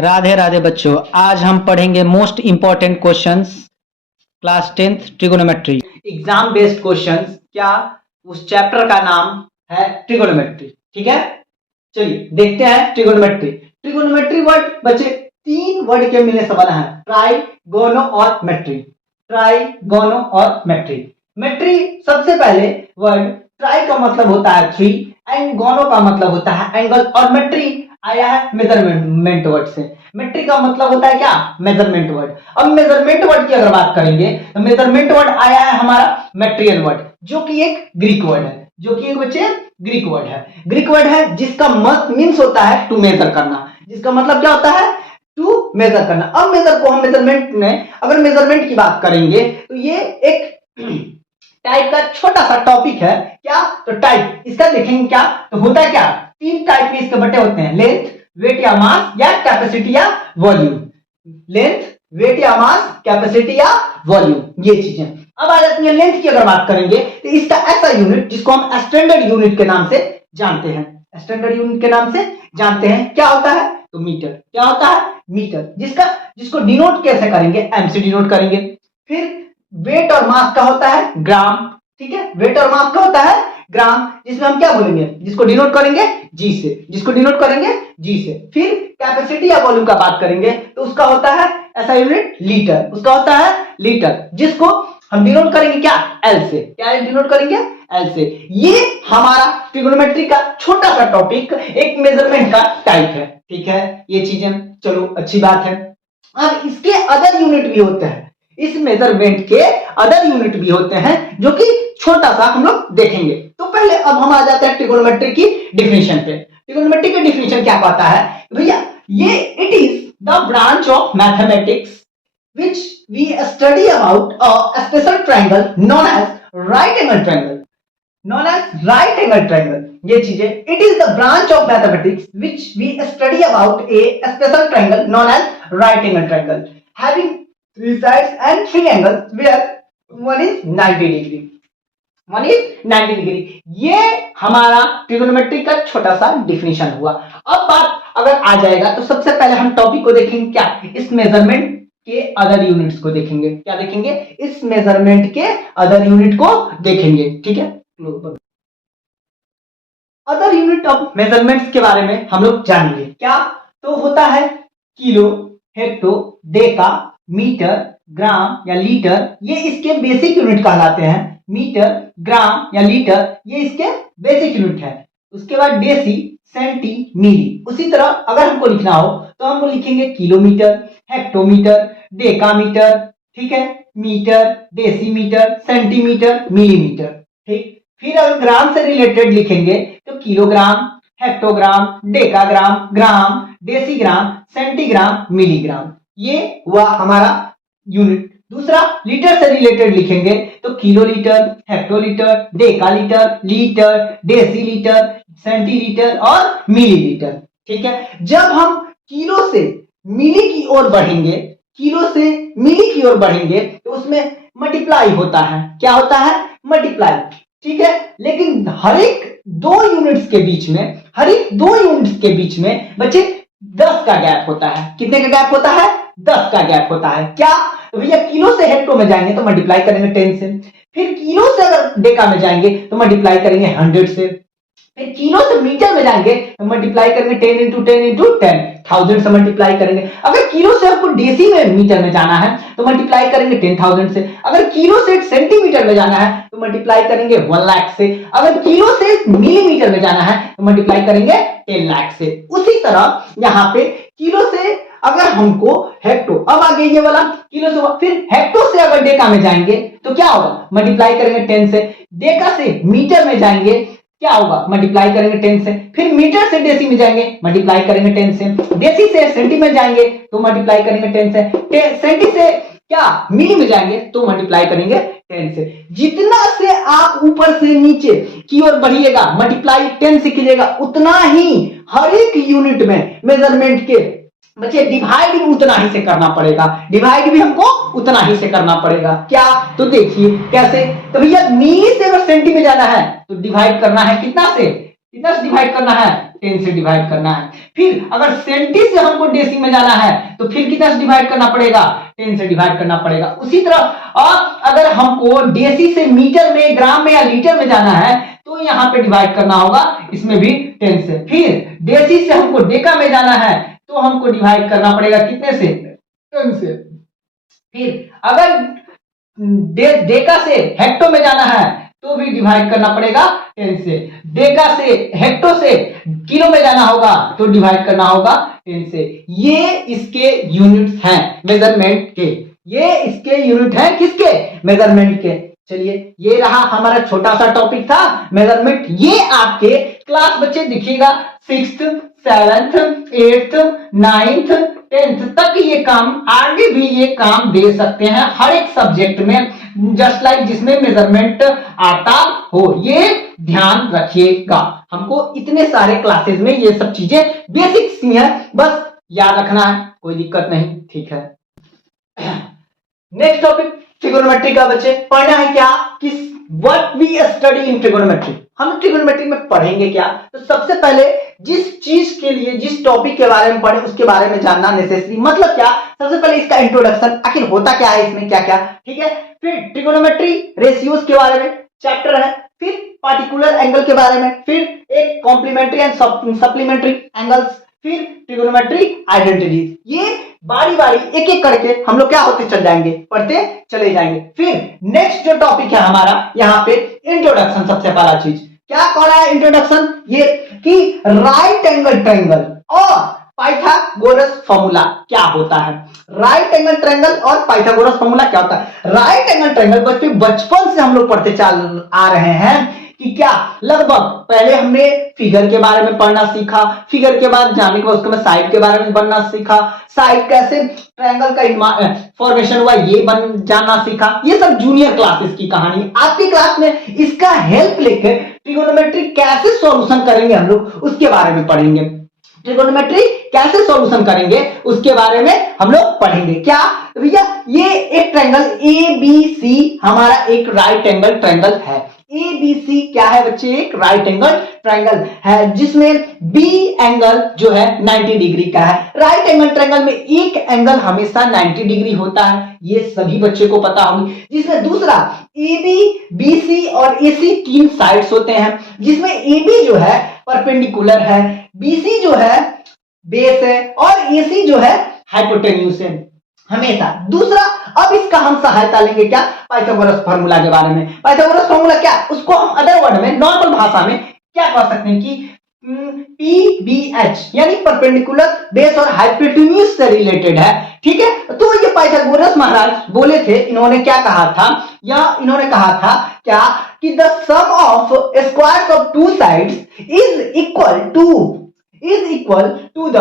राधे राधे बच्चों, आज हम पढ़ेंगे most important questions class 10th trigonometry exam based questions. क्या उस चैप्टर का नाम है ट्रिगोनोमेट्री। ठीक है, चलिए देखते हैं ट्रिगोनोमेट्री। ट्रिगोनोमेट्री वर्ड बच्चे तीन वर्ड के मिलने से बना है, ट्राइगोनो और मेट्री। ट्राइगोनो और मेट्री। मेट्री सबसे पहले वर्ड ट्राई का मतलब होता है थ्री एंड गोनो का मतलब होता है एंगल, और मेट्री आया है मेजरमेंट वर्ड से। मेट्रिक का मतलब होता है क्या, मेजरमेंट वर्ड। अब मेजरमेंट वर्ड की अगर बात करेंगे तो मेजरमेंट वर्ड आया है हमारा मेट्रियल वर्ड, जो कि एक ग्रीक वर्ड है। जो कि एक बच्चे ग्रीक वर्ड है। ग्रीक वर्ड है जिसका मीन्स होता है टू मेजर करना। जिसका मतलब क्या होता है, टू मेजर करना। अब मेजर को हम मेजरमेंट में अगर मेजरमेंट की बात करेंगे तो ये एक टाइप का छोटा सा टॉपिक है। क्या, तो टाइप इसका देखेंगे क्या, तो होता है क्या, तीन टाइप में इसके बटे होते हैं, लेंथ, वेट या मास, या कैपेसिटी या वॉल्यूम। लेंथ, वेट या मास, कैपेसिटी या वॉल्यूम, ये चीजें। अब आ जाती है लेंथ की अगर बात करेंगे तो इसका ऐसा यूनिट जिसको हम स्टैंडर्ड यूनिट के नाम से जानते हैं। स्टैंडर्ड यूनिट के नाम से जानते हैं, क्या होता है, तो मीटर। क्या होता है, मीटर। जिसको डिनोट कैसे करेंगे, एम से डिनोट करेंगे। फिर वेट और मास का होता है ग्राम। ठीक है, वेट और मास का होता है ग्राम, जिसमें हम क्या बोलेंगे, जिसको डिनोट करेंगे जी से। जिसको डिनोट करेंगे जी से। फिर कैपेसिटी या वॉल्यूम का बात करेंगे तो उसका होता है ऐसा यूनिट लीटर। उसका होता है लीटर, जिसको हम डिनोट करेंगे क्या, एल से। क्या डिनोट करेंगे, एल से। ये हमारा ट्रिगोनोमेट्री का छोटा सा टॉपिक एक मेजरमेंट का टाइप है। ठीक है, ये चीजें चलो अच्छी बात है। अब इसके अदर यूनिट भी होते हैं। इस मेजरमेंट के अदर यूनिट भी होते हैं जो कि छोटा सा हम लोग देखेंगे। तो पहले अब हम आ जाते हैं ट्रिगोनोमेट्री की डिफिनेशन पे। ट्रिगोनोमेट्री की डिफिनेशन क्या कहता है भैया, ये it is the branch of mathematics which we study about a special triangle known as right angle triangle. Known as right angle triangle. ये चीजें, it is the branch of mathematics which we study about a special triangle known as right angle triangle, having three sides and three angles where one is 90 degree. 1 is 90 degree. ये हमारा trigonometry का छोटा सा definition हुआ। अब बात अगर आ जाएगा तो सबसे पहले हम टॉपिक को देखेंगे क्या, इस मेजरमेंट के अदर यूनिट्स को देखेंगे। क्या देखेंगे, इस मेजरमेंट के अदर यूनिट को देखेंगे। ठीक है, अदर यूनिट ऑफ मेजरमेंट्स के बारे में हम लोग जानेंगे। क्या, तो होता है किलो, हेक्टो, डेका, मीटर, ग्राम या लीटर, ये इसके बेसिक यूनिट कहलाते हैं। मीटर, ग्राम या लीटर ये इसके बेसिक यूनिट है। उसके बाद डेसी, सेंटी, मिली। उसी तरह अगर हमको लिखना हो तो हमको लिखेंगे किलोमीटर, हेक्टोमीटर, डेकामीटर, ठीक है, मीटर, डेसीमीटर, सेंटीमीटर, मिलीमीटर। ठीक, फिर अगर ग्राम से रिलेटेड लिखेंगे तो किलोग्राम, हेक्टोग्राम, डेकाग्राम, ग्राम, डेसीग्राम, सेंटीग्राम, मिलीग्राम। ये हुआ हमारा यूनिट। दूसरा, लीटर से रिलेटेड लिखेंगे तो kilolitre, hectolitre, डेकालीटर, litre, decilitre, centilitre और मिलीलीटर। ठीक है, जब हम किलो से मिली की ओर बढ़ेंगे, किलो से मिली की ओर बढ़ेंगे तो उसमें मल्टीप्लाई होता है। क्या होता है, मल्टीप्लाई। ठीक है, लेकिन हर एक दो यूनिट्स के बीच में बच्चे 10 का गैप होता है। कितने का गैप होता है, 10 का गैप होता है। क्या, तो भैया किलो से हेक्टो में जाएंगे तो मल्टीप्लाई करेंगे 10 से। फिर किलो से अगर डेका में जाएंगे तो मल्टीप्लाई करेंगे 100 से। फिर किलो से मीटर में जाएंगे तो मल्टीप्लाई करेंगे 10 इंटू 10 इंटू 10, 1000 से मल्टीप्लाई करेंगे। अगर किलो से आपको डेसी में मीटर में जाना है तो मल्टीप्लाई करेंगे 10,000 से। अगर किलो से सेंटीमीटर में जाना है तो मल्टीप्लाई करेंगे 1 लाख से। अगर किलो से मिलीमीटर में जाना है तो मल्टीप्लाई करेंगे 10 लाख से। उसी तरह यहाँ पे किलो से अगर हमको हेक्टो, अब आगे ये वाला किलो से, फिर हेक्टो से अगर डेका में जाएंगे तो क्या होगा, मल्टीप्लाई करेंगे 10 से। डेका से मीटर में जाएंगे क्या होगा, मल्टीप्लाई करेंगे 10 से। फिर मीटर से डेसी में जाएंगे, मल्टीप्लाई करेंगे 10 से। डेसी से सेंटी में जाएंगे तो मल्टीप्लाई करेंगे 10 से। सेंटी से क्या, मिली में जाएंगे तो मल्टीप्लाई करेंगे 10 से। जितना से आप ऊपर से नीचे की ओर बढ़िएगा, मल्टीप्लाई 10 से कीजिएगा, उतना ही हर एक यूनिट में मेजरमेंट के बच्चे डिवाइड भी उतना ही से करना पड़ेगा। डिवाइड भी हमको उतना ही से करना पड़ेगा। क्या, तो देखिए कैसे, तो भैया मिली से अगर सेंटी में जाना है तो डिवाइड करना है कितना से, कितना से डिवाइड करना है, 10 से डिवाइड करना है। फिर अगर सेंटी से हमको डेसी में जाना है तो फिर कितना से डिवाइड करना पड़ेगा, 10 से डिवाइड करना पड़ेगा। उसी तरह और अगर हमको डेसी से मीटर में, ग्राम में या लीटर में जाना है तो यहाँ पे डिवाइड करना होगा, इसमें भी 10 से। फिर डेसी से हमको डेका में जाना है तो हमको डिवाइड करना पड़ेगा कितने से, 10 से। फिर अगर डेका से हेक्टो में जाना है तो भी डिवाइड करना पड़ेगा 10 से। डेका से हेक्टो से किलो में जाना होगा तो डिवाइड करना होगा 10 से। ये इसके यूनिट्स हैं मेजरमेंट के, ये इसके यूनिट हैं किसके, मेजरमेंट के। चलिए ये रहा हमारा छोटा सा टॉपिक था मेजरमेंट। ये आपके क्लास बच्चे दिखेगा 6th 7th 8th 9th 10th तक ये काम, आगे भी ये काम दे सकते हैं हर एक सब्जेक्ट में, जस्ट लाइक जिसमें मेजरमेंट आता हो। ये ध्यान रखिएगा, हमको इतने सारे क्लासेस में ये सब चीजें बेसिक सी हैं, बस याद रखना है, कोई दिक्कत नहीं, ठीक है। नेक्स्ट टॉपिक ट्रिगोनोमेट्री का बच्चे पढ़ना है क्या, किस what we study in trigonometry. हम ट्रिगोनोमेट्री में पढ़ेंगे क्या, तो सबसे पहले जिस चीज के लिए, जिस टॉपिक के बारे में पढ़े उसके बारे में जानना नेसेसरी। मतलब क्या, सबसे पहले इसका इंट्रोडक्शन, आखिर होता क्या है इसमें, क्या क्या, ठीक है। फिर ट्रिगोनोमेट्री रेशियोज के बारे में चैप्टर है, फिर पार्टिकुलर एंगल के बारे में, फिर एक कॉम्प्लीमेंट्री एंड सप्लीमेंट्री एंगल्स, फिर ट्रिगोनोमेट्री आइडेंटिटीज। ये बारी बारी एक एक करके हम लोग क्या होते चल जाएंगे, पढ़ते चले जाएंगे। फिर नेक्स्ट जो टॉपिक है हमारा यहाँ पे इंट्रोडक्शन, सबसे पहला चीज क्या कौन है इंट्रोडक्शन, ये कि राइट एंगल ट्रायंगल और पाइथागोरस फॉर्मूला क्या होता है। राइट एंगल ट्रायंगल और पाइथागोरस फॉर्मूला क्या होता है। राइट एंगल ट्रायंगल बचपन से हम लोग पढ़ते चल आ रहे हैं कि क्या, लगभग पहले हमने फिगर के बारे में पढ़ना सीखा, फिगर के बाद जाने के बाद उसके बाद साइड के बारे में पढ़ना सीखा, साइड कैसे ट्रायंगल का फॉर्मेशन हुआ ये बन जाना सीखा। ये सब जूनियर क्लासेस की कहानी। आपकी क्लास में इसका हेल्प लेकर ट्रिगोनोमेट्री कैसे सॉल्यूशन करेंगे हम लोग उसके बारे में पढ़ेंगे। ट्रिगोनोमेट्री कैसे सॉल्यूशन करेंगे उसके बारे में हम लोग पढ़ेंगे। क्या भैया, ये एक ट्रायंगल ABC हमारा एक राइट एंगल ट्रायंगल है। ABC क्या है बच्चे, एक राइट एंगल ट्रायंगल है जिसमें B एंगल जो है 90 डिग्री का है। राइट एंगल ट्रायंगल में एक एंगल हमेशा 90 डिग्री होता है, ये सभी बच्चे को पता होगी। जिसमें दूसरा AB, BC और AC तीन साइड्स होते हैं, जिसमें AB जो है परपेंडिकुलर है, BC जो है बेस है और AC जो है हाइपोटेन्यूज है हमेशा। दूसरा, अब इसका हम सहायता लेंगे क्या, पाइथागोरस फार्मूला के बारे में। पाइथागोरस फार्मूला क्या, उसको हम अदर वर्ड में, नॉर्मल भाषा में क्या कह सकते हैं कि PBH यानी परपेंडिकुलर बेस और हाइपोटेन्यूज से रिलेटेड है, ठीक है। तो ये पाइथागोरस महाराज बोले थे, इन्होंने क्या कहा था, या इन्होंने कहा था क्या कि the sum of squares of two sides is equal to the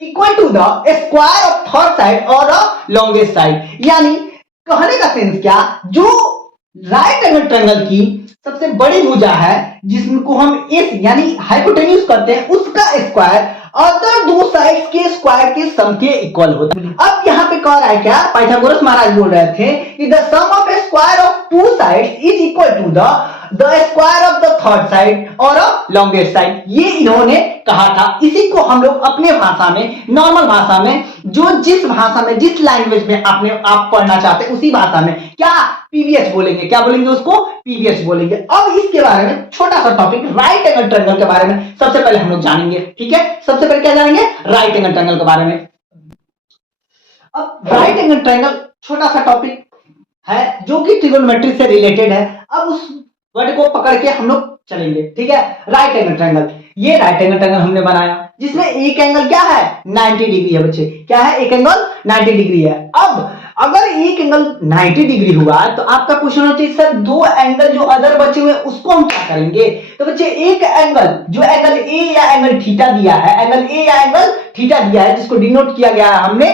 square of third side और लॉन्गेस्ट साइड। यानी कहने का सेंस क्या, जो राइट एंगल ट्रायंगल की सबसे बड़ी भुजा है जिसको हम एस यानी हाइपोटेन्यूज करते हैं, उसका स्क्वायर अदर दो साइड्स के स्क्वायर के सम के इक्वल होता है। अब यहाँ पे कह रहा है क्या, पाइथागोरस महाराज बोल रहे थे कि the sum of a square of two sides is equal to the square of the third side और लॉन्गेस्ट साइड। ये इन्होंने कहा था। इसी को हम लोग अपने भाषा में, नॉर्मल भाषा में, जो जिस भाषा में, जिस लैंग्वेज में आप पढ़ना चाहते हैं उसी भाषा में क्या पीबीएच बोलेंगे, क्या बोलेंगे उसको, पीबीएच बोलेंगे। अब इसके बारे में छोटा सा टॉपिक राइट एंगल ट्रायंगल के बारे में सबसे पहले हम लोग जानेंगे, ठीक है। सबसे पहले क्या जानेंगे, राइट एंगल ट्रायंगल के बारे में। अब राइट एंगल ट्रायंगल छोटा सा टॉपिक है जो कि ट्रिगोनोमेट्री से रिलेटेड है। अब उस वर्ड को पकड़ के हम लोग चलेंगे, ठीक है। राइट एंगल ट्रायंगल, ये राइट एंगल ट्रायंगल हमने बनाया जिसमें एक एंगल क्या है, 90 डिग्री है बच्चे। क्या है, एक एंगल 90 डिग्री है। अब अगर एक एंगल 90 डिग्री हुआ तो आपका क्वेश्चन होना चाहिए सर दो एंगल जो अदर बचे हुए उसको हम क्या करेंगे। तो बच्चे एक एंगल जो एंगल ए या एंगल थीटा दिया है, एंगल ए या एंगल थीटा दिया है जिसको डिनोट किया गया है हमने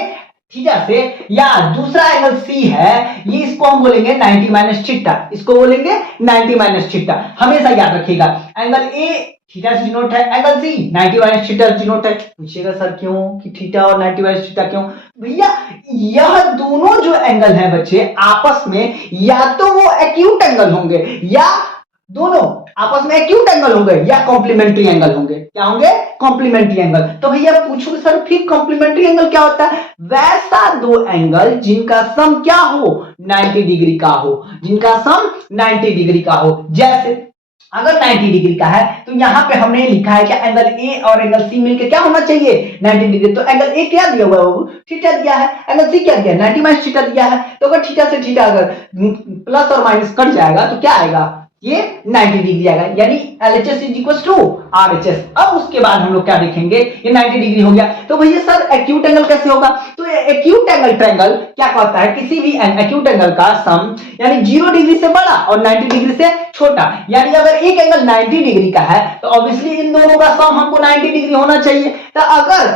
थीटा से, या दूसरा एंगल सी है, ये इसको हम बोलेंगे 90 माइनस थीटा, इसको बोलेंगे 90 माइनस थीटा। हमेशा याद रखिएगा एंगल ए थीटा से डिनोट है, एंगल सी 90 माइनस थीटा से डिनोट है। पूछिएगा सर क्यों कि थीटा और 90 माइनस थीटा क्यों, भैया यह दोनों जो एंगल है बच्चे आपस में या तो वो एक्यूट एंगल होंगे या दोनों आपस में एक्यूट एंगल होंगे या कॉम्प्लीमेंट्री एंगल होंगे? क्या होंगे? Complementary angle. तो भैया पूछोगे सर फिर कॉम्प्लीमेंट्री एंगल क्या होता है? वैसा दो एंगल जिनका सम क्या हो? 90 डिग्री का हो, जिनका सम 90 डिग्री का हो। जैसे अगर 90 डिग्री का है तो यहां पे हमने लिखा है कि एंगल ए और एंगल सी मिलकर क्या होना चाहिए? 90 डिग्री। तो एंगल ए क्या दिया हुआ है बाबू? थीटा दिया है। एंगल सी क्या दिया है? 90 माइनस थीटा दिया है। तो अगर थीटा से थीटा अगर प्लस और माइनस कट जाएगा तो क्या आएगा? ये 90 डिग्री आएगा, यानी LHS is equal to RHS। अब उसके बाद हम लोग क्या देखेंगे? ये 90 डिग्री हो गया। तो भैया सर एक्यूट एंगल कैसे होगा? तो एक्यूट एंगल ट्रायंगल क्या कहता है? किसी भी एक्यूट एंगल का सम यानी 0 डिग्री से बड़ा और 90 डिग्री से छोटा। यानी अगर एक एंगल 90 डिग्री का है तो ऑब्वियसली इन दोनों का सम हमको 90 डिग्री होना चाहिए। तो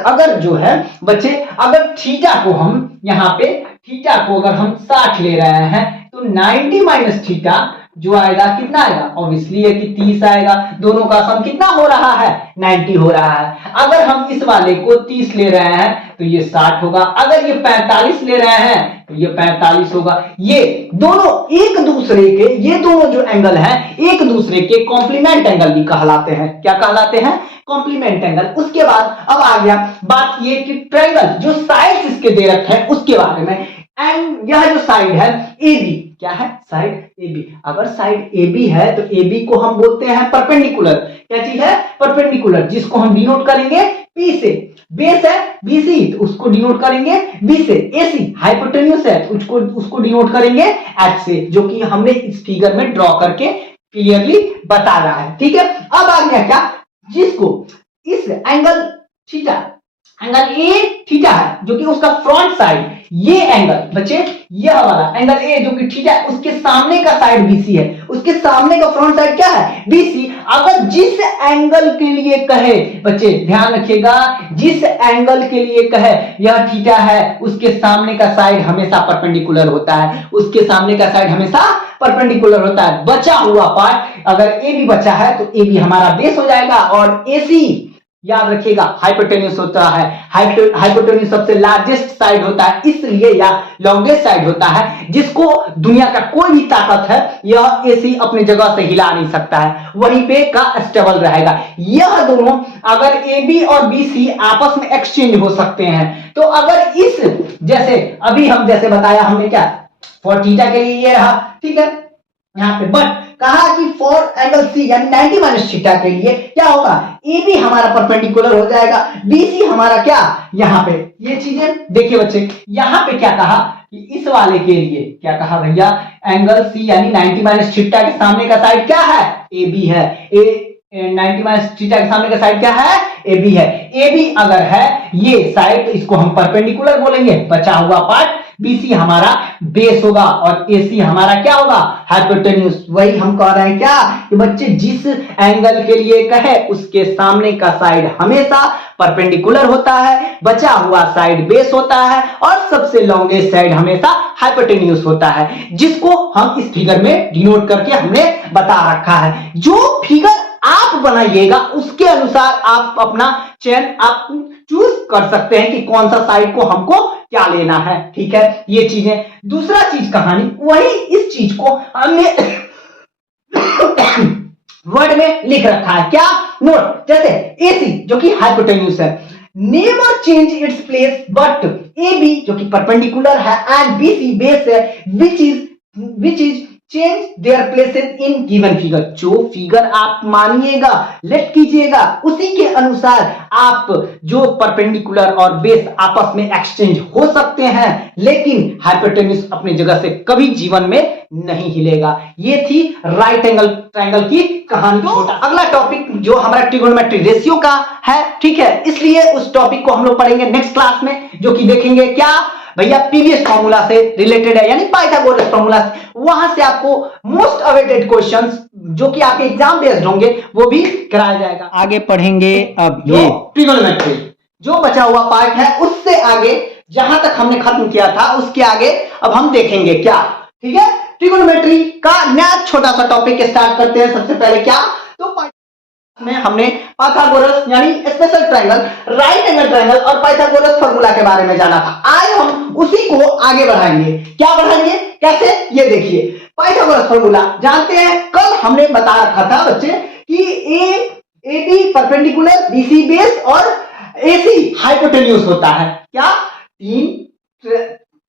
अगर जो है बच्चे, अगर थीटा को हम यहाँ पे थीटा को अगर हम 60 ले रहे हैं तो 90 माइनस थीटा जो आएगा कितना आएगा? ऑब्वियसली है कि 30 आएगा। दोनों का सम कितना हो रहा है? 90 हो रहा है। अगर हम इस वाले को 30 ले रहे हैं तो ये 60 होगा। अगर ये 45 ले रहे हैं तो ये 45 होगा। ये दोनों एक दूसरे के, ये दोनों जो एंगल हैं एक दूसरे के कॉम्प्लीमेंट एंगल भी कहलाते हैं। क्या कहलाते हैं? Complement angle. उसके बाद अब आ गया बात ये कि ट्रायंगल जो साइड्स इसके दे रखे हैं उसके बारे में। एंड यह जो साइड है AB, क्या है? Side AB। अगर साइड AB है तो AB को हम बोलते हैं परपेंडिकुलर। क्या चीज है? परपेंडिकुलर, जिसको हम डिनोट करेंगे P से। बेस है BC तो उसको डिनोट करेंगे B से। AC हाइपोटेन्यूस है तो उसको डिनोट करेंगे H से, जो कि हमने इस फिगर में ड्रॉ करके क्लियरली बता रहा है। ठीक है, अब आ गया क्या? जिसको इस angle theta, angle A theta है जो कि उसका फ्रंट साइड, ये एंगल बच्चे यह वाला एंगल ए जो कि थीटा है उसके सामने का साइड BC है, उसके सामने का फ्रंट साइड क्या है? BC। अगर जिस एंगल के लिए कहे बच्चे ध्यान रखिएगा, जिस एंगल के लिए कहे यह थीटा है उसके सामने का साइड हमेशा परपेंडिकुलर होता है, उसके सामने का साइड हमेशा परपेंडिकुलर होता है। बचा हुआ पार्ट अगर AB बचा है तो AB हमारा बेस हो जाएगा और AC याद रखिएगा हाइपोटेन्यूस होता है। हाइपोटेन्यूस सबसे लार्जेस्ट साइड होता है इसलिए या लॉन्गेस्ट साइड होता है, जिसको दुनिया का कोई भी ताकत है यह AC अपने जगह से हिला नहीं सकता है, वहीं पे का स्टेबल रहेगा। यह दोनों अगर AB और BC आपस में एक्सचेंज हो सकते हैं तो अगर इस जैसे अभी हम जैसे बताया हमने क्या फॉर थीटा के लिए ये रहा, ठीक है यहाँ पे, बट कहा कि फॉर एंगल C यानी 90 माइनस थीटा के लिए क्या होगा? AB हमारा परपेंडिकुलर हो जाएगा, BC हमारा क्या यहाँ पे। ये चीजें देखिए बच्चे, यहाँ पे क्या कहा कि इस वाले के लिए क्या कहा भैया? एंगल C यानी 90 माइनस थीटा के सामने का साइड क्या है? AB है। 90 माइनस थीटा के सामने का साइड क्या है? AB है। AB अगर है ये साइड तो इसको हम परपेंडिकुलर बोलेंगे, बचा हुआ पार्ट BC हमारा बेस होगा और AC हमारा क्या होगा? हाइपोटेन्यूस। वही हम कह रहे हैं क्या कि बच्चे जिस एंगल के लिए कहे उसके सामने का साइड हमेशा परपेंडिकुलर होता है, बचा हुआ साइड बेस होता है और सबसे लॉन्गेस्ट साइड हमेशा हाइपोटेन्यूस होता है, जिसको हम इस फिगर में डिनोट करके हमने बता रखा है। जो फिगर आप बनाइएगा उसके अनुसार आप अपना चयन आप चूज कर सकते हैं कि कौन सा साइड को हमको क्या लेना है। ठीक है, ये चीजें। दूसरा चीज कहानी वही इस चीज को हमने वर्ड में लिख रखा है। क्या? नोट, जैसे AC जो कि हाइपोटेन्यूस है, never change its place but AB जो कि परपेंडिकुलर है एंड BC बेस है, which is change their places in given figure. जो फिगर आप मानिएगा लेट कीजिएगा उसी के अनुसार आप जो परपेंडिकुलर और बेस आपस में एक्सचेंज हो सकते हैं, लेकिन हाइपोटेन्यूस अपनी जगह से कभी जीवन में नहीं हिलेगा। ये थी राइट एंगल ट्रायंगल की कहानी। छोटा अगला टॉपिक जो हमारा ट्रिगोनोमेट्री रेशियो का है, ठीक है, इसलिए उस टॉपिक को हम लोग पढ़ेंगे नेक्स्ट क्लास में, जो कि देखेंगे क्या भैया पीवीएस फॉर्मूला से रिलेटेड है, यानी पाइथागोरस फॉर्मूला से। वहां से आपको मोस्ट अवेटेड क्वेश्चंस जो कि आपके एग्जाम बेस्ड होंगे वो भी कराया जाएगा। आगे पढ़ेंगे अब ये ट्रिगोनोमेट्री, जो बचा हुआ पार्ट है उससे आगे जहां तक हमने खत्म किया था उसके आगे अब हम देखेंगे क्या। ठीक है, ट्रिगोनोमेट्री का नया छोटा सा टॉपिक स्टार्ट करते हैं। सबसे पहले क्या तो में हमने पाइथागोरस यानी special triangle, right angle triangle और पाइथागोरस फार्मूला के बारे में जाना था। आज हम उसी को आगे बढ़ाएंगे। क्या बढ़ाएंगे? कैसे? ये देखिए, पाइथागोरस फॉर्मूला जानते हैं, कल हमने बता रखा था बच्चे कि A B perpendicular, BC base और एसी हाइपोटेन्यूज होता है। क्या? तीन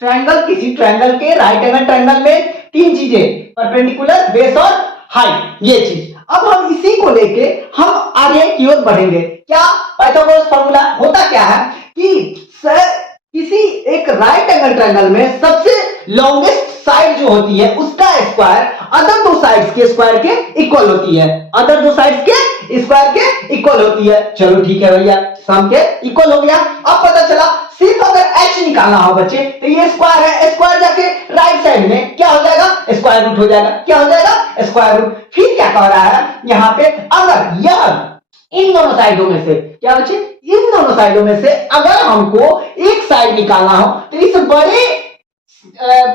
ट्रायंगल, किसी ट्रायंगल के राइट एंगल ट्रायंगल में तीन चीजें, परपेंडिकुलर, बेस और हाइट, ये चीज। अब हम इसी को लेके हम आगे की ओर बढ़ेंगे। क्या? पाइथागोरस फॉर्मूला होता क्या है कि किसी एक राइट एंगल ट्रायंगल में सबसे लॉन्गेस्ट साइड जो होती है उसका स्क्वायर अदर दो साइड्स के स्क्वायर के इक्वल होती है, अदर दो साइड्स के स्क्वायर के इक्वल होती है। चलो ठीक है भैया, सम के इक्वल हो गया। अब पता चला सिर्फ अगर h निकालना हो बच्चे तो ये स्क्वायर है, स्क्वायर जाके राइट साइड में क्या हो जाएगा? स्क्वायर रूट हो जाएगा। क्या हो जाएगा? Square root. फिर क्या कह रहा है यहाँ पे, अगर यह इन दोनों साइडों में से, क्या बच्चे? इन दोनों साइडों में से अगर हमको एक साइड निकालना हो तो इस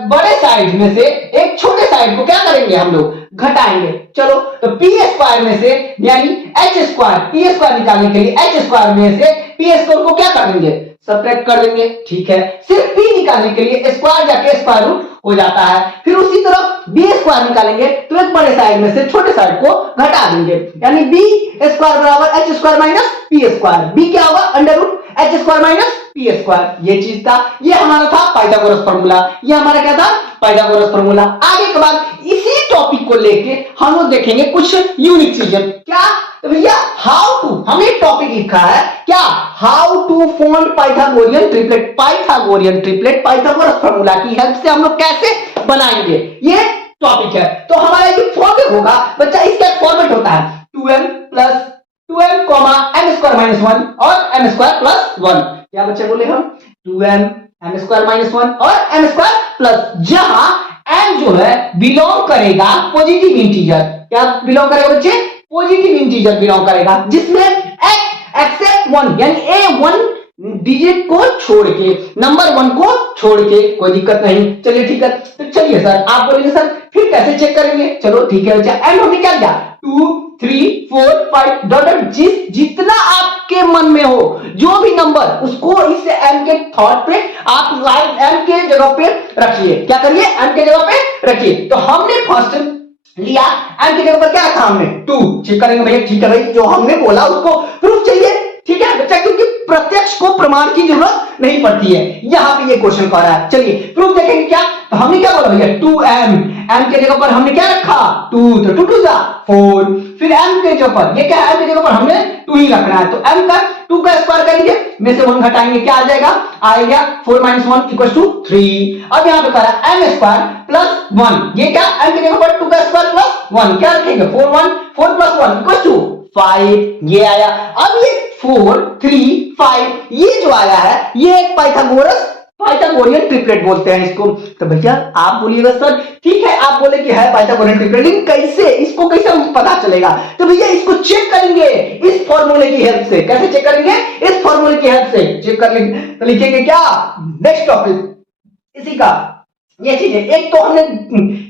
बड़े साइड में से एक छोटे साइड को क्या करेंगे? हम लोग घटाएंगे। चलो तो पी स्क्वायर में से यानी एच स्क्वायर, पी स्क्वायर निकालने के लिए एच स्क्वायर में से पी स्क्वायर को क्या कर देंगे? सब्ट्रैक्ट कर देंगे। ठीक है, सिर्फ पी निकालने के लिए स्क्वायर जाके स्क्वायर रूट हो जाता है। फिर उसी तरह बी स्क्वायर निकालेंगे तो एक बड़े साइड में से छोटे साइड को घटा देंगे, यानी बी स्क्वायर बराबर H square minus P square. B क्या होगा? Under root H square minus P square. ये चीज था, ये हमारा था पाइथागोरस फॉर्मूला। ये हमारा क्या था? Pythagoras formula. आगे के बाद इसी टॉपिक को लेके हम लोग देखेंगे कुछ यूनिक चीजें। क्या? तो भैया हाउ टू, हमने टॉपिक लिखा है क्या? How to find Pythagorean triplet. Pythagorean triplet Pythagoras formula की हेल्प से हम लोग कैसे बनाएंगे, ये टॉपिक है। तो हमारा ये फॉर्मेट होगा बच्चा, इसका फॉर्मेट होता है 2m plus 2m m square minus 1 और m स्क्वायर प्लस 1। क्या बच्चे बोले हम? 2m m स्क्वायर माइनस 1 और m स्क्वायर प्लस, जहां m जो है बिलोंग करेगा पॉजिटिव इंटीजर। क्या बिलोंग करेगा बच्चे? पॉजिटिव इंटीजर बिलोंग करेगा, जिसमें एक्सेप्ट 1 यानी a1 डिजिट को छोड़ के, नंबर 1 को छोड़ के, कोई दिक्कत नहीं। चलिए ठीक है, तो चलिए सर आप बोलेंगे सर फिर कैसे चेक करेंगे? चलो ठीक है बच्चा, एंड हमने क्या किया? 2 3 4 5 डॉट, जितना आपके मन में हो जो भी नंबर, उसको इस m के थॉट पे आप m के जगह पे रखिए। क्या करिए? m के जगह पे रखिए। तो हमने फर्स्ट लिया m की जगह पर क्या रखा? हमने 2। चेक करेंगे भैया, ठीक है भाई, जो हमने बोला उसको प्रूफ चाहिए। ठीक है बच्चा, क्योंकि प्रत्यक्ष को प्रमाण की जरूरत नहीं पड़ती है। यहां पे ये क्वेश्चन कर रहा है। चलिए प्रूफ देखेंगे। क्या? तो हमने क्या बोला भैया? 2m, m के जगह पर हमने क्या रखा? 2, तो 2 2 4। फिर m के जगह पर, ये क्या है? m की जगह पर हमने 2 ही रखना है। तो m का 2 का स्क्वायर करेंगे, में से 1 घटाएंगे, क्या आ जाएगा? आएगा 4 - 1 = 3। अब यहां पे करा m स्क्वायर प्लस 1, ये क्या? m की जगह पर 2 का स्क्वायर प्लस 1, क्या रखेंगे? 4 + 1 = 5, ये आया। अब ये 4 3 5 ये जो आया है, ये एक पाइथागोरियन ट्रिपलेट बोलते हैं इसको। तो भैया आप बोलिएगा सर ठीक है, आप बोले कि है पाइथागोरियन ट्रिपलेट, लेकिन कैसे, इसको कैसे पता चलेगा? तो भैया इसको चेक करेंगे इस फॉर्मूले की हेल्प से। कैसे चेक करेंगे? इस फॉर्मूले की हेल्प से चेक कर लेंगे। तो लिखेंगे क्या? नेक्स्ट टॉपिक इसी का, ये चीज है। एक तो हमने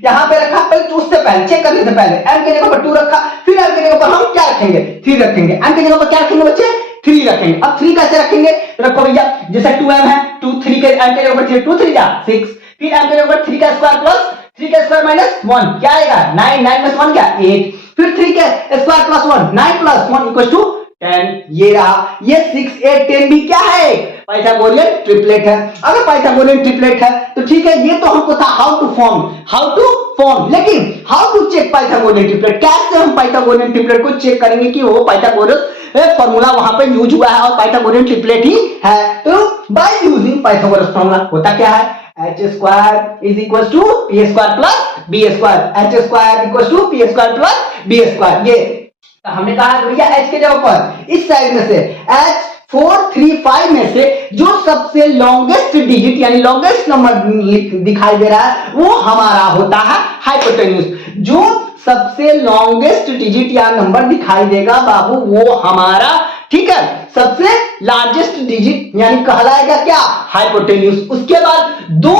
यहां पे रखा, पहले उससे पहले चेक करने से पहले m के जगह पर 2 रखा, फिर m के जगह पर हम क्या रखेंगे? 3 रखेंगे। m के जगह पर क्या रखेंगे बच्चे? 3 रखेंगे। अब 3 कैसे रखेंगे? रखो भैया, जैसे 2m है, 2 3 के m के जगह पर 3, 2 3 6, फिर m के जगह पर 3 का स्क्वायर प्लस 3 का स्क्वायर माइनस 1, क्या आएगा? 9, 9 + 1 क्या? 8, फिर 3 के स्क्वायर प्लस 1, 9 + 1 = 10, ये रहा। ये 6 8 10 भी क्या है? पाइथागोरियन ट्रिपलेट है। अगर पाइथागोरियन ट्रिपलेट है तो ठीक है, ये तो हमको था हाउ टू फॉर्म, लेकिन how to check Pythagorean triplet, कैसे हम पाइथागोरियन ट्रिपलेट को चेक करेंगे कि वो पाइथागोरस फॉर्मूला वहां पे यूज हुआ है और पाइथागोरियन ट्रिपलेट ही है? तो बाय यूजिंग पाइथागोरस फॉर्मूला होता क्या है? h square = p square plus b square, h square = p square plus b square. ये तो हमने कहा भैया h के जगह पर इस साइड में से h 4 3 5 में से जो सबसे लॉन्गेस्ट डिजिट यानी लॉन्गेस्ट नंबर दिखाई दे रहा है वो हमारा होता है हाइपोटेन्यूज। जो सबसे लॉन्गेस्ट डिजिट या नंबर दिखाई देगा बाबू वो हमारा, ठीक है, सबसे लार्जेस्ट डिजिट यानी कहलाएगा क्या? हाइपोटेन्यूज। उसके बाद दो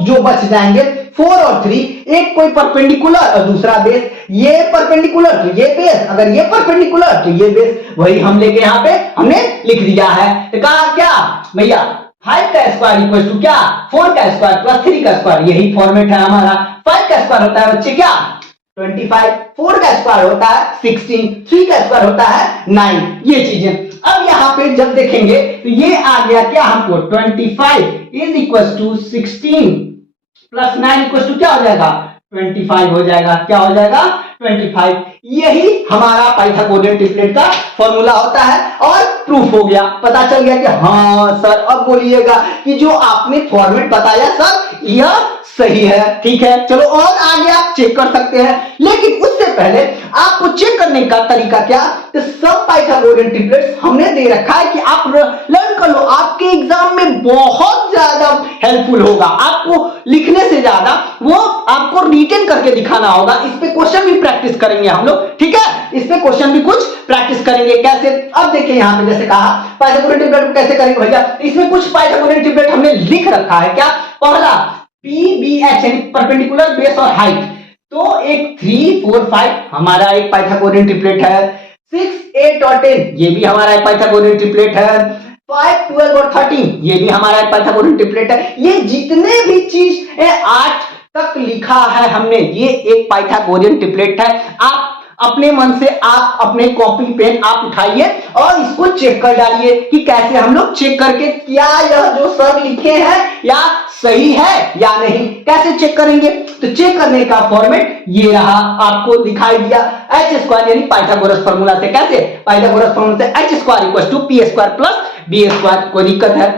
जो बच जाएंगे 4 और 3, एक कोई परपेंडिकुलर और दूसरा बेस। ये परपेंडिकुलर तो ये बेस, अगर ये परपेंडिकुलर तो ये बेस। वही हम लेके यहाँ पे हमने लिख दिया है। तो कहा क्या भैया? 5 का स्क्वायर इक्वल टू क्या 4 का स्क्वायर प्लस 3 का स्क्वायर, यही फॉर्मेट है हमारा। 5 का स्क्वायर होता है बच्चे क्या 25, 4 का स्क्वायर होता है 16, 3 का स्क्वायर होता है 9, ये चीजें। अब यहाँ पे जब देखेंगे तो ये आ गया क्या हमको 25 is equal to 16 plus 9 equal to क्या हो जाएगा 25 हो जाएगा। क्या हो जाएगा 25। यही हमारा पाइथागोरियन ट्रिपलेट का फॉर्मूला होता है और प्रूफ हो गया, पता चल गया कि हाँ सर अब बोलिएगा कि जो आपने फॉर्मेट बताया सर यह सही है। ठीक है, चलो और आगे आप चेक कर सकते हैं, लेकिन उससे पहले आपको चेक करने का तरीका क्या, तो सब पाइथागोरियन ट्रिपलेट्स हमने दे रखा है कि आप लर्न कर लो, आपके एग्जाम में बहुत ज्यादा हेल्पफुल होगा। आपको लिखने से ज्यादा वो आपको रिटन करके दिखाना होगा। इस पे क्वेश्चन भी प्रैक्टिस करेंगे हम लोग, ठीक है, इस पे क्वेश्चन भी कुछ प्रैक्टिस करेंगे। कैसे, अब देखिए यहाँ पे जैसे कहा पाइथागोरियन ट्रिपलेट को कैसे करेंगे भैया, इसमें कुछ पाइथागोरियन ट्रिपलेट हमने लिख रखा है। क्या, पहला पीबीएच यानी परपेंडिकुलर बेस और हाइट, तो एक 3 4 5 हमारा एक पाइथागोरियन ट्रिपलेट है। 6 8 और 10 ये भी हमारा एक पाइथागोरियन ट्रिपलेट है। 5 12 और 13 ये भी हमारा एक पाइथागोरियन ट्रिपलेट है। ये जितने भी चीज 8 तक लिखा है हमने, ये एक पाइथागोरियन ट्रिपलेट है। आप अपने मन से आप अपने कॉपी पेन आप उठाइए और इसको चेक कर डालिए कि कैसे हम लोग चेक करके क्या यह जो सर लिखे हैं या सही है या नहीं, कैसे चेक करेंगे। तो चेक करने का फॉर्मेट ये रहा, आपको दिखाई दिया एच स्क्वायर यानी पाइथागोरस फॉर्मूला से। कैसे, पाइथागोरस फॉर्मूला से H square equal to P square plus B square. कोई दिक्कत है?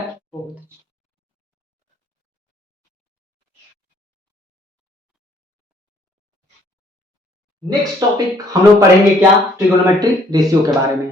नेक्स्ट टॉपिक हम लोग पढ़ेंगे क्या, ट्रिगोनोमेट्री रेशियो के बारे में।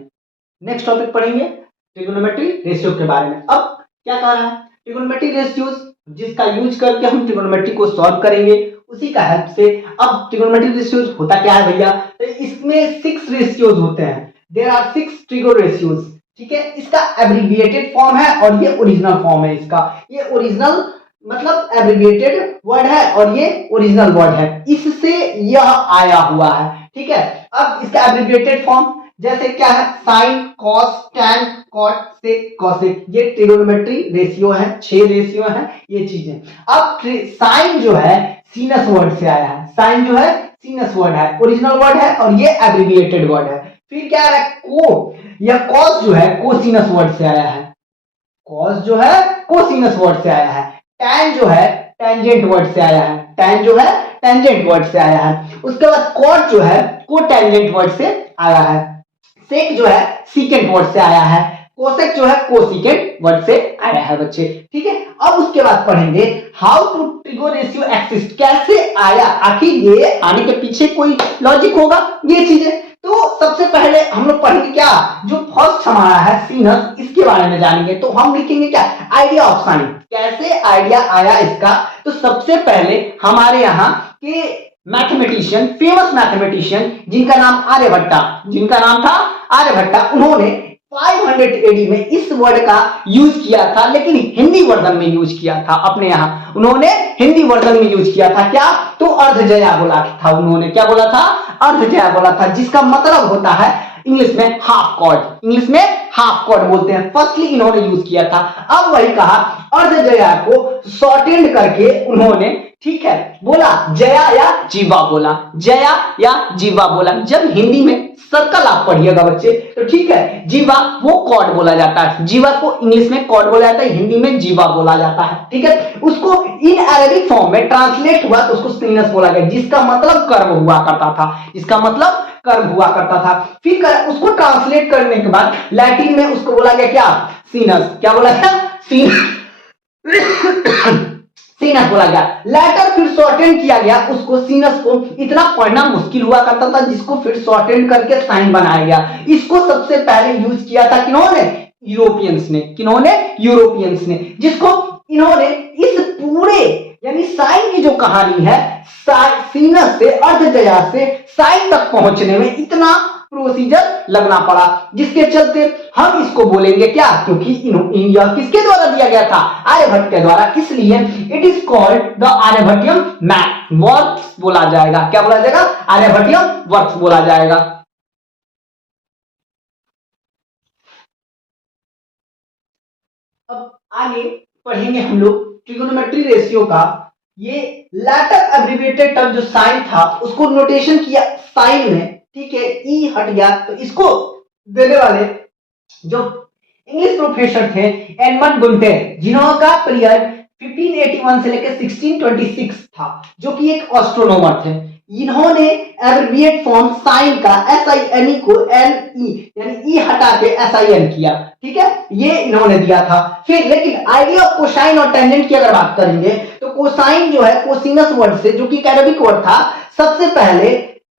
नेक्स्ट टॉपिक पढ़ेंगे ट्रिगोनोमेट्री रेशियो के बारे में। अब क्या कह रहा है, ट्रिगोनोमेट्री रेशियोज जिसका यूज करके हम ट्रिगोनोमेट्री को सॉल्व करेंगे, उसी का हेल्प से। अब ट्रिगोनोमेट्री रेशियोज होता क्या है भैया, तो इसमें 6 रेशियोज होते हैं। देयर आर 6 ट्रिगो रेशियोज, ठीक है। इसका एब्रिविएटेड फॉर्म है और ये ओरिजिनल फॉर्म है इसका। ये ओरिजिनल मतलब एब्रिविएटेड वर्ड है और ये ओरिजिनल वर्ड है, इससे यह आया हुआ है, ठीक है। अब इसका एब्रिविएटेड फॉर्म जैसे क्या है, sine cos tan cot sec cosec, ये ट्रिगोनोमेट्री रेशियो है, 6 रेशियो है ये चीजें। अब साइन जो है सीनस वर्ड से आया है, साइन जो है सीनस वर्ड है, ओरिजिनल वर्ड है और ये एब्रिविएटेड वर्ड है। फिर क्या है, को या कॉस जो है कोसिनस वर्ड से आया है, कॉस जो है कोसिनस वर्ड से आया है। टैन जो है टेंजेंट वर्ड से आया है, टैन जो है टेंजेंट वर्ड से आया है। उसके बाद कॉट जो है को टेंजेंट वर्ड से आया है। सेक जो है सीकेंट वर्ड से आया है। कोसेक जो है कोसिकेंट वर्ड से आया है बच्चे, ठीक है। अब उसके बाद पढ़ेंगे how to trigo ratio exist, कैसे आया, आखिर ये आने के पीछे कोई लॉजिक होगा, ये चीजें। तो सबसे पहले हम लोग पढ़ेंगे क्या, जो फर्स्ट हमारा है सीनस, इसके बारे में जानेंगे। तो हम लिखेंगे क्या, आइडिया ऑफ साइन, कैसे आइडिया आया इसका। तो सबसे पहले हमारे यहाँ के मैथमेटिशियन, फेमस मैथमेटिशियन जिनका नाम आर्यभट्टा, जिनका नाम था आर्यभट्टा, उन्होंने 500 एडी में इस वर्ड का यूज किया था, लेकिन हिंदी वर्जन में यूज किया था। अपने यहाँ उन्होंने हिंदी वर्जन में यूज किया था। क्या, तो अर्धजया बोला था उन्होंने, क्या बोला था, अर्धजया बोला था, जिसका मतलब होता है इंग्लिश में हाफ कॉर्ड, इंग्लिश में हाफ कॉर्ड बोलते हैं। फर्स्टली इन्होंने यूज किया था। अब वही कहा अर्धजया को शॉर्टेंड करके उन्होंने, ठीक है, बोला जया या जीवा बोला, जया या जीवा बोला। जब हिंदी में सर्कल आप पढ़िएगा बच्चे तो ठीक है, जीवा वो कॉर्ड बोला जाता है, जीवा को इंग्लिश में कॉर्ड बोला जाता है, हिंदी में जीवा बोला जाता है, ठीक है। उसको इन अरेबिक फॉर्म में ट्रांसलेट हुआ तो उसको सीनस बोला गया, जिसका मतलब कर्व हुआ करता था, जिसका मतलब कर्व हुआ करता था। फिर उसको ट्रांसलेट करने के बाद लैटिन में उसको बोला गया क्या, सीनस, क्या बोला गया, सीनस सीनस बोला गया। लेटर फिर शॉर्टेन किया गया उसको, सीनस को इतना पढ़ना मुश्किल हुआ करता था, जिसको फिर शॉर्टेन करके साइन बनाया गया। इसको सबसे पहले यूज किया था किन्होंने, यूरोपियंस ने, किन्होंने, यूरोपियंस ने, जिसको इन्होंने इस पूरे यानी साइन की जो कहानी है, सीनस से अर्धजया से साइन तक पहुंचने में इतना प्रोसीजर लगना पड़ा, जिसके चलते हम इसको बोलेंगे क्या, क्योंकि यह किसके द्वारा दिया गया था, आर्यभट्ट के द्वारा, इसलिए it is called the Aryabhatiya math works बोला जाएगा। क्या बोला जाएगा, आर्यभट्टियम वर्क्स बोला जाएगा। अब आगे पढ़ेंगे हम लोग ट्रिगोनोमेट्री रेशियो का। ये लैटर एब्रिविएटेड टर्म जो साइन था उसको नोटेशन किया साइन में, ठीक है, ई हट गया, तो इसको देने वाले जो इंग्लिश प्रोफेसर थे एडमंड गुंटेर, जिन्होंने पीरियड 1581 से लेकर 1626 था, जो कि एक एस्ट्रोनॉमर थे। इन्होंने एब्रिविएट फॉर्म साइन का SINE को NE यानी ई हटा के SIN किया, ठीक है, ये इन्होंने दिया था। फिर लेकिन आइडिया ऑफ कोसाइन और टेंजेंट की अगर बात करेंगे तो कोसाइन जो है कोसिनस वर्ड से, जो कि अरेबिक वर्ड था, सबसे पहले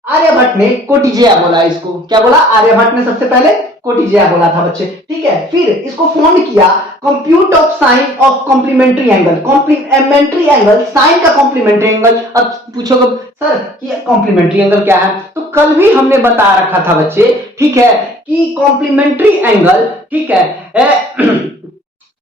आर्यभट्ट ने कोटिजिया बोला। इसको क्या बोला? आर्यभट्ट ने सबसे पहले कोटिजिया बोला था बच्चे, ठीक है। फिर इसको फाउंड किया compute of sine of complementary angle. Complementary angle, sine का कॉम्प्लीमेंट्री एंगल। अब पूछोगे सर कि कॉम्प्लीमेंट्री एंगल क्या है, तो कल भी हमने बता रखा था बच्चे, ठीक है, कि कॉम्प्लीमेंट्री एंगल, ठीक है,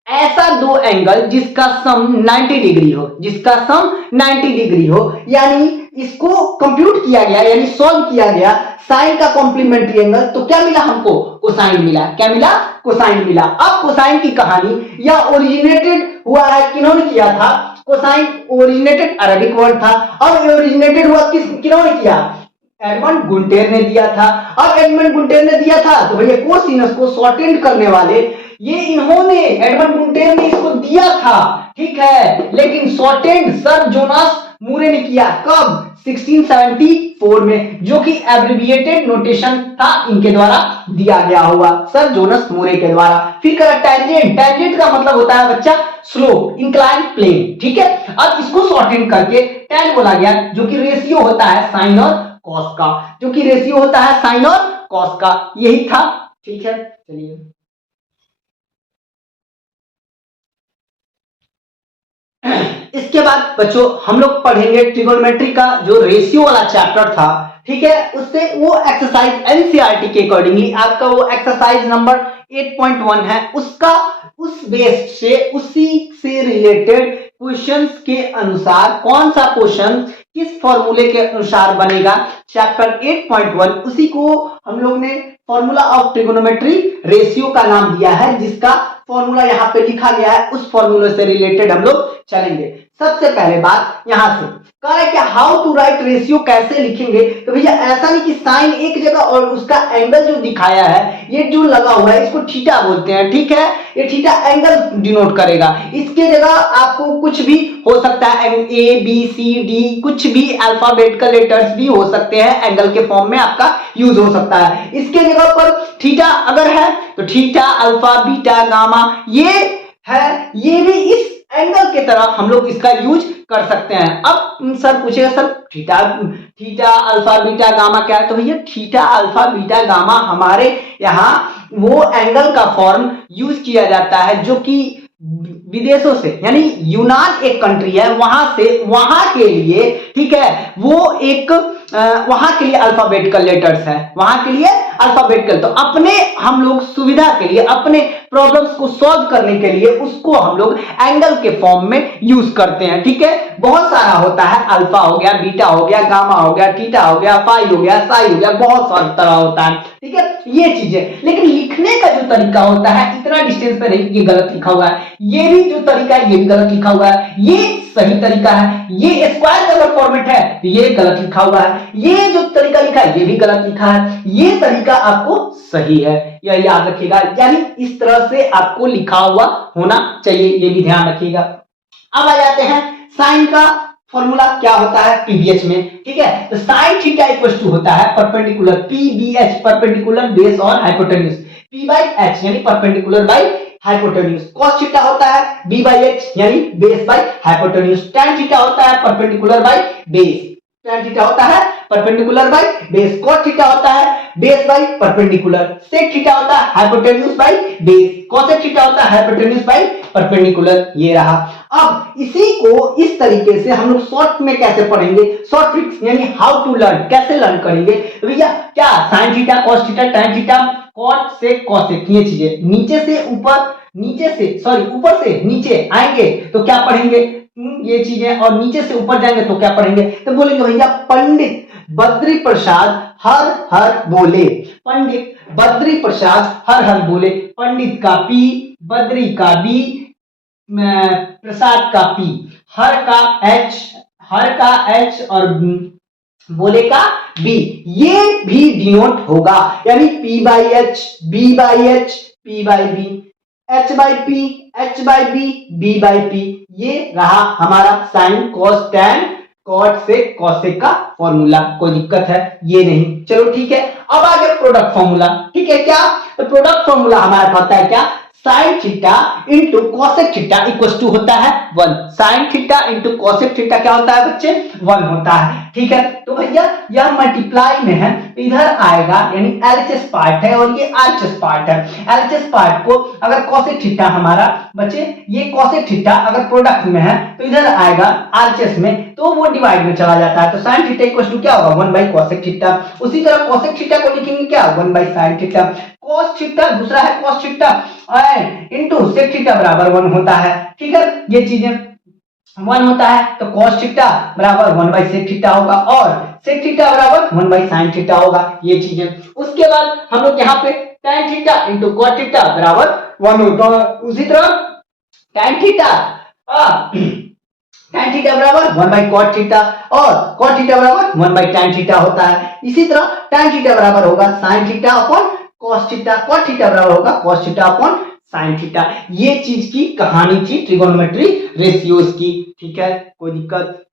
ऐसा दो एंगल जिसका सम 90 डिग्री हो, जिसका सम 90 डिग्री हो, यानी इसको कंप्यूट किया गया, यानी सॉल्व किया गया साइन का कॉम्प्लीमेंट्री एंगल, तो क्या मिला हमको? कोसाइन मिला। क्या मिला? कोसाइन मिला। अब कोसाइन की कहानी या ओरिजिनेटेड हुआ है, किन्होंने किया था? कोसाइन ओरिजिनेटेड अरेबिक वर्ड था। अब ओरिजिनेटेड हुआ किन्होंने किया? एडमंड गुंटेर ने दिया था। अब एडमंड गुंटेर ने दिया था तो भैया कोसिनस को शॉर्टेंड करने वाले ये इन्होंने, एडमंड गुंटेर ने इसको दिया था, ठीक है, लेकिन शॉर्टेंड सर जोनास मूरे ने किया। कब? 1674 में, जो कि एब्रिविएटेड नोटेशन था इनके द्वारा दिया गया हुआ, सर जोनास मूरे के द्वारा। फिर करा टेंजेंट। टेंजेंट का मतलब होता है बच्चा स्लोप, इंक्लाइन प्लेन, ठीक है। अब इसको शॉर्टेंड करके टेन बोला गया, जो कि रेशियो होता है साइन और कॉस का, जो कि रेशियो होता है साइन और कॉस का, यही था, ठीक है। चलिए इसके बाद बच्चों हम लोग पढ़ेंगे ट्रिगोनोमेट्री का जो रेशियो वाला चैप्टर था, ठीक है, उससे वो एक्सरसाइज एनसीईआरटी के अकॉर्डिंगली आपका वो एक्सरसाइज नंबर 8.1 है, उसका उस बेस से, उसी से रिलेटेड क्वेश्चंस के अनुसार कौन सा क्वेश्चन किस फॉर्मूले के अनुसार बनेगा, चैप्टर 8.1, उसी को हम लोग ने फॉर्मूला ऑफ ट्रिगोनोमेट्री रेशियो का नाम दिया है, जिसका फॉर्मूला यहाँ पे लिखा गया है। उस फॉर्मूले से रिलेटेड हम लोग चलेंगे। सबसे पहले बात यहां से कह रहा है कि हाउ टू राइट रेशियो, कैसे लिखेंगे, तो भैया ऐसा नहीं कि साइन एक जगह और उसका एंगल जो दिखाया है, ये जो लगा हुआ है इसको थीटा बोलते हैं, ठीक है, ये थीटा एंगल डिनोट करेगा। इसके जगह आपको कुछ भी हो सकता है, ABCD कुछ भी अल्फाबेटिकल लेटर्स भी हो सकते हैं, एंगल के फॉर्म में आपका यूज हो सकता है। इसके जगह पर थीटा अगर है तो थीटा, अल्फा, बीटा, गामा, ये है, ये भी इस एंगल के तरह हम लोग इसका यूज कर सकते हैं। अब सर पूछेगा sir theta alpha beta gamma क्या है, तो भैया थीटा अल्फा बीटा गामा हमारे यहाँ वो एंगल का फॉर्म यूज किया जाता है जो कि विदेशों से, यानी यूनान एक कंट्री है, वहां से, वहां के लिए, ठीक है, वो एक वहां के लिए अल्फाबेटिकल लेटर्स है, वहां के लिए अल्फाबेटिकल, तो अपने हम लोग सुविधा के लिए, अपने प्रॉब्लम्स को सॉल्व करने के लिए उसको हम लोग एंगल के फॉर्म में यूज करते हैं, ठीक है। बहुत सारा होता है, अल्फा हो गया, बीटा हो गया, गामा हो गया, थीटा हो गया, पाई हो गया, साई हो गया, बहुत सारा तरह होता है, ठीक है, ये चीजें। लेकिन लिखने का जो तरीका होता है, इतना डिस्टेंस पे नहीं, ये गलत लिखा हुआ है, ये भी जो तरीका है ये भी गलत लिखा हुआ है, ये सही तरीका है, ये स्क्वायर कलर फॉर्मेट है, ये गलत लिखा हुआ है, ये जो तरीका लिखा है ये भी गलत लिखा है, ये तरीका आपको सही है, यह याद रखिएगा। यानी इस तरह से आपको लिखा हुआ होना चाहिए, ये भी ध्यान रखिएगा। अब आ जाते हैं साइन का फॉर्मूला क्या होता है पीबीएच में, ठीक है, तो साइन थीटा इक्वल टू होता है परपेंडिकुलर, पीबीएच परपेंडिकुलर बेस और हाइपोटेन्यूज, पी बाई एच यानी perpendicular by hypotenuse, cos theta होता है b बाई एच यानी base by hypotenuse, tan theta होता है perpendicular by base, tan theta होता है perpendicular by base, cot theta होता है base by perpendicular, sec theta होता है hypotenuse by base, cosec theta होता है हाइपोटेन्यूज बाई परपेंडिकुलर, ये रहा। अब इसी को इस तरीके से हम लोग शॉर्ट में कैसे पढ़ेंगे, शॉर्ट ट्रिक्स यानी हाउ टू लर्न, कैसे लर्न करेंगे भैया, क्या sin theta, cos theta, tan theta, cot sec cosec, ये चीजें नीचे से ऊपर, नीचे से सॉरी ऊपर से नीचे आएंगे तो क्या पढ़ेंगे, ये चीजें, और नीचे से ऊपर जाएंगे तो क्या पढ़ेंगे, तो बोलेंगे भैया पंडित बद्री प्रसाद हर हर बोले, पंडित बद्री प्रसाद हर हर बोले, पंडित का पी बद्री का बी, प्रसाद का पी, हर का एच और बोले का बी, ये भी डिनोट होगा, यानी P by H, B by H, P by B, H by P, H by B by P. ये रहा हमारा sine cos tan cot sec cosec का फॉर्मूला। कोई दिक्कत है? ये नहीं। चलो ठीक है, अब आगे प्रोडक्ट फॉर्मूला। ठीक है, क्या तो प्रोडक्ट फॉर्मूला हमारा कहता है क्या, sine theta into cosec theta equal to होता है 1। Sine theta into cosec theta क्या होता है बच्चे? 1 होता है। ठीक है, तो भैया यह मल्टीप्लाई में है, इधर आएगा, यानी एलएचएस पार्ट है और ये आरएचएस पार्ट है। एलएचएस पार्ट को अगर कॉसेक थीटा हमारा बच्चे, ये कॉसेक थीटा अगर प्रोडक्ट में है तो इधर आएगा आरएचएस में, तो वो डिवाइड में चला जाता है। तो साइन थीटा इक्वल टू क्या होगा? 1 बाई कॉसेक थीटा। उसी तरह कॉसेक थीटा को लिखेंगे क्या? 1 by sine theta. Cos theta दूसरा है cos theta into sec theta बराबर 1 होता है। ठीक है, ये चीजें 1 होता है तो cos थीटा बराबर 1 बाई सेक थीटा होगा और सेक थीटा बराबर 1 बाई साइन थीटा होगा, ये चीजें। उसके बाद हम लोग यहाँ पे tan theta into cot theta बराबर 1 होता है। उसी तरह tan थीटा tan थीटा बराबर 1 बाई cot थीटा और cot थीटा बराबर 1 बाई tan थीटा होता है। इसी तरह tan थीटा बराबर होगा sin theta upon cos theta, cot theta बराबर होगा cos theta upon sine theta. ये चीज की कहानी थी ट्रिगोनोमेट्री रेशियोज की। ठीक है, कोई दिक्कत